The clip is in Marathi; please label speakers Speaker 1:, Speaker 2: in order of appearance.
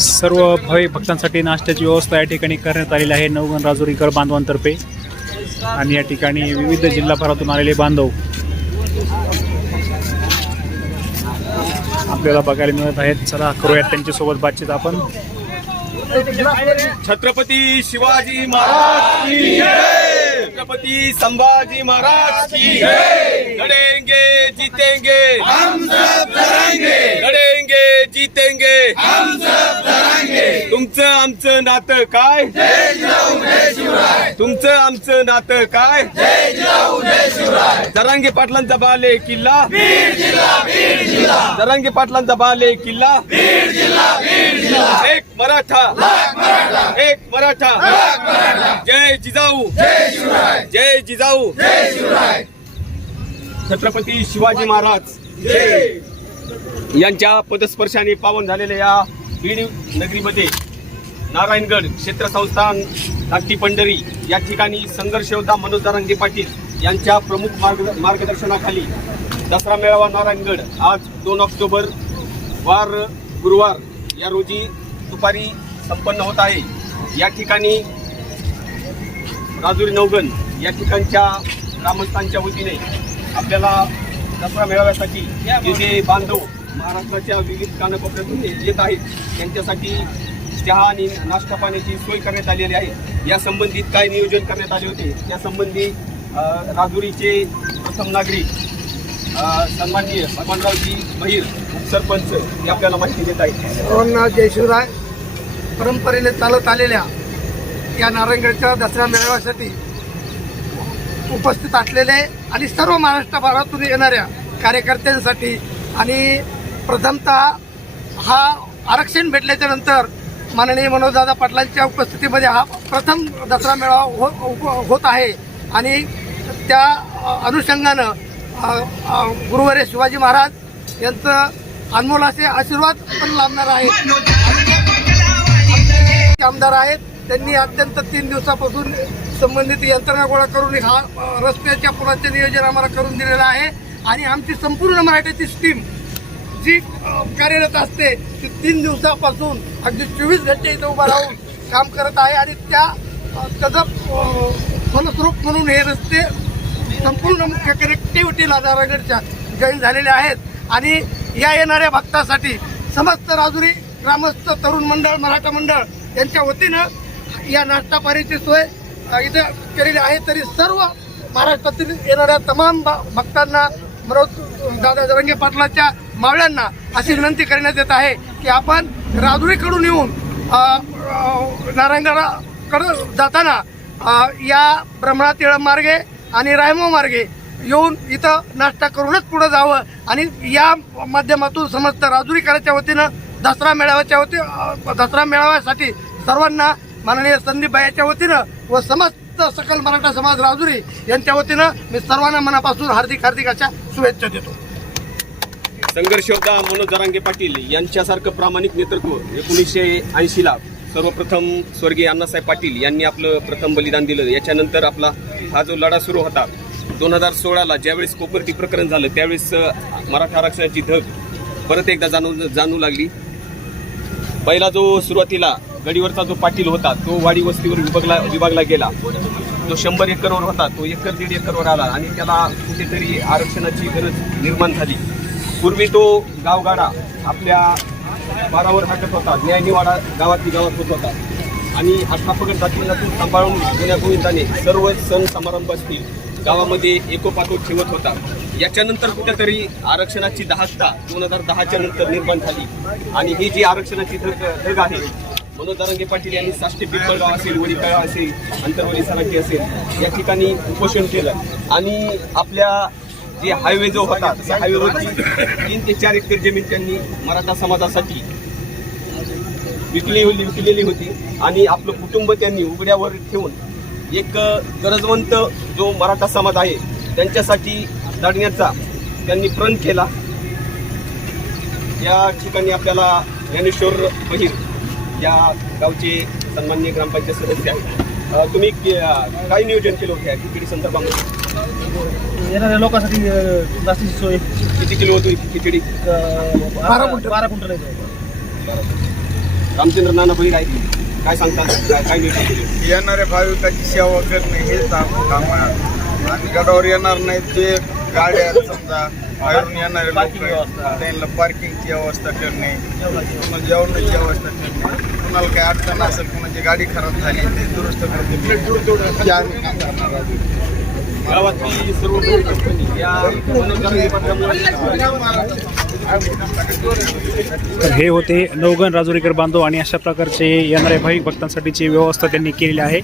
Speaker 1: सर्व भाविक भक्तांसाठी नाश्त्याची व्यवस्था या ठिकाणी करण्यात आलेली आहे. नवगण राजुरीकर बांधवांतर्फे. आणि या ठिकाणी विविध जिल्हाभरातून आलेले बांधव. आपल्याला बघायला मिळत आहेत. चला करूयात त्यांच्यासोबत बातचीत आपण.
Speaker 2: छत्रपती शिवाजी महाराज की जय! छत्रपती संभाजी महाराज की जय! लड़ेंगे जीतेंगे. हम सब लड़ेंगे। जीतेंगे हम सब लड़ेंगे तुमचं आमचं नातं काय? तुमचं आमचं नातं काय? जरांगे पाटलांचा बाले किल्ला. जरांगे पाटलांचा बाले किल्ला. एक मराठा. एक मराठा. जय जिजाऊ. जय जिजाऊ. छत्रपती शिवाजी महाराज. यांच्या पदस्पर्शाने पावन झालेल्या या बीड नगरीमध्ये नारायणगड क्षेत्र संस्थान धाकटी पंढरी या ठिकाणी संघर्ष योद्धा मनोज दारांगे पाटील यांच्या प्रमुख मार्ग मार्गदर्शनाखाली दसरा मेळावा नारायणगड. आज दोन ऑक्टोबर वार गुरुवार या रोजी दुपारी संपन्न होत आहे. या ठिकाणी राजुरी नवगण या ठिकाणच्या ग्रामस्थांच्या वतीने आपल्याला दसरा मेळाव्यासाठी जे जे बांधव महाराष्ट्राच्या विविध कानाकोपऱ्यातून येत आहेत त्यांच्यासाठी चहा आणि नाश्ता पाण्याची सोय करण्यात आलेली आहे. या संबंधित काय नियोजन करण्यात आले होते? त्या संबंधी राजुरीचे प्रथम नागरिक सन्माननीय भगवानरावजी महिर उपसरपंच हे आपल्याला माहिती देत आहेत.
Speaker 3: सर्वांना जयशिवराय परंपरेने चालत आलेल्या या नारायणगडच्या दसरा मेळाव्यासाठी उपस्थित असलेले आणि सर्व महाराष्ट्रभरातून येणाऱ्या कार्यकर्त्यांसाठी आणि प्रथमतः हा आरक्षण भेटल्याच्या नंतर माननीय मनोजदादा पाटलांच्या उपस्थितीमध्ये हा प्रथम दसरा मेळावा हो, होत आहे. आणि त्या अनुषंगानं अ, गुरुवारी शिवाजी महाराज यांचं अनमोल असे आशीर्वाद पण लाभणार आहेत आमदार आहेत. त्यांनी अत्यंत तीन दिवसापासून संबंधित यंत्रणा गोळा करून हा रस्त्याच्या पुलाचे नियोजन आम्हाला करून दिलेलं आहे. आणि आमची संपूर्ण मराठीची स्टीम जी कार्यरत असते ती तीन दिवसापासून अगदी चोवीस घंटे इथं उभा राहून काम करत आहे. आणि त्या अ, त्याचं फलस्वरूप म्हणून हे रस्ते संपूर्ण मुख्य कनेक्टिव्हिटीला नारायणगडच्या जॉईन झालेले आहेत. आणि या येणाऱ्या भक्तासाठी समस्त राजुरी ग्रामस्थ तरुण मंडळ मराठा मंडळ यांच्या वतीनं या नाश्ता पाण्याची सोय इथे इथं केलेली आहे. तरी सर्व महाराष्ट्रातील येणाऱ्या तमाम भक्तांना मनोज दादा जरंगे पाटलाच्या मावळ्यांना अशी विनंती करण्यात येत आहे की आपण राजुरीकडून येऊन नारायणगडाकडं जाताना या ब्रह्मणा मार्गे आणि रायमो मार्गे येऊन इथं नाश्ता करूनच पुढं जावं आणि या माध्यमातून समस्त राजुरीकराच्या वतीनं दसरा मेळाव्याच्या वती दसरा मेळाव्यासाठी सर्वांना माननीय संदीप भाईच्या वतीनं व समस्त सकल मराठा समाज राजुरी यांच्या वतीनं मी सर्वांना मनापासून हार्दिक हार्दिक अशा शुभेच्छा देतो.
Speaker 2: संघर्ष योद्धा मनोज जरांगे पाटील यांच्यासारखं प्रामाणिक नेतृत्व एकोणीसशे ऐंशीला सर्वप्रथम स्वर्गीय अण्णासाहेब पाटील यांनी आपलं प्रथम बलिदान दिलं. याच्यानंतर आपला हा जो लढा सुरू होता दोन हजार सोळाला ज्यावेळेस कोपर्टी प्रकरण झालं त्यावेळेस मराठा आरक्षणाची धग परत एकदा जाणू जाणू लागली. पहिला जो सुरुवातीला गडीवरचा जो पाटील होता तो वाडी वस्तीवर विभागला विभागला गेला. जो शंभर एकरवर होता तो एकर दीड एकरवर आला आणि त्याला कुठेतरी आरक्षणाची गरज निर्माण झाली. पूर्वी तो गावगाडा आपल्या बारावर हाटत होता न्यायनिवाडा गावातली गावात होत होता. आणि अठरा पगड जातींनातून सांभाळून जुन्या गोविंदाने सर्व सण समारंभ असतील गावामध्ये एकोपाकोट ठेवत होता. याच्यानंतर कुठेतरी आरक्षणाची दहासता दोन हजार दहाच्या नंतर निर्माण झाली. आणि ही जी आरक्षणाची धग धग आहे मनोज दारंगे पाटील यांनी साष्टी पिंपळगाव असेल वडीकळा असेल अंतरवली सराठी असेल या ठिकाणी उपोषण केलं. आणि आपल्या जे हायवे जो होता त्या हायवेवरची तीन ते चार एकर जमीन त्यांनी मराठा समाजासाठी विकली विकलेली होती. आणि आपलं कुटुंब त्यांनी उघड्यावर ठेवून एक गरजवंत जो मराठा समाज आहे त्यांच्यासाठी लढण्याचा त्यांनी प्रण केला. या ठिकाणी आपल्याला ज्ञानेश्वर बहिर या गावचे सन्मान्य ग्रामपंचायत सदस्य आहेत. तुम्ही काय नियोजन केलं होतं खिचडी संदर्भामध्ये?
Speaker 4: येणाऱ्या लोकांसाठी जास्तीची सोय.
Speaker 2: किती किलो होती खिचडी?
Speaker 3: बारा क्विंटल.
Speaker 4: बारा क्विंटल आहे
Speaker 2: रामचंद्र नाना बहिर आहेत काय सांगतात? काय घेतले?
Speaker 4: येणाऱ्या भाविकाची सेवा करणे हेच काम आहे. आणि गडावर येणार नाहीत जे गाड्या समजा बाहेरून येणारे लोक त्यांना पार्किंगची व्यवस्था करणे पुन्हा जेवणाची व्यवस्था करणे. कुणाला काही अडचण असेल कुणाची गाडी खराब झाली ते दुरुस्त आम्ही काम करणार
Speaker 2: गावातली सर्व
Speaker 1: तर हे होते नवगण राजुरीकर बांधव आणि अशा प्रकारचे येणाऱ्या भाविक भक्तांसाठीची व्यवस्था त्यांनी केलेली आहे.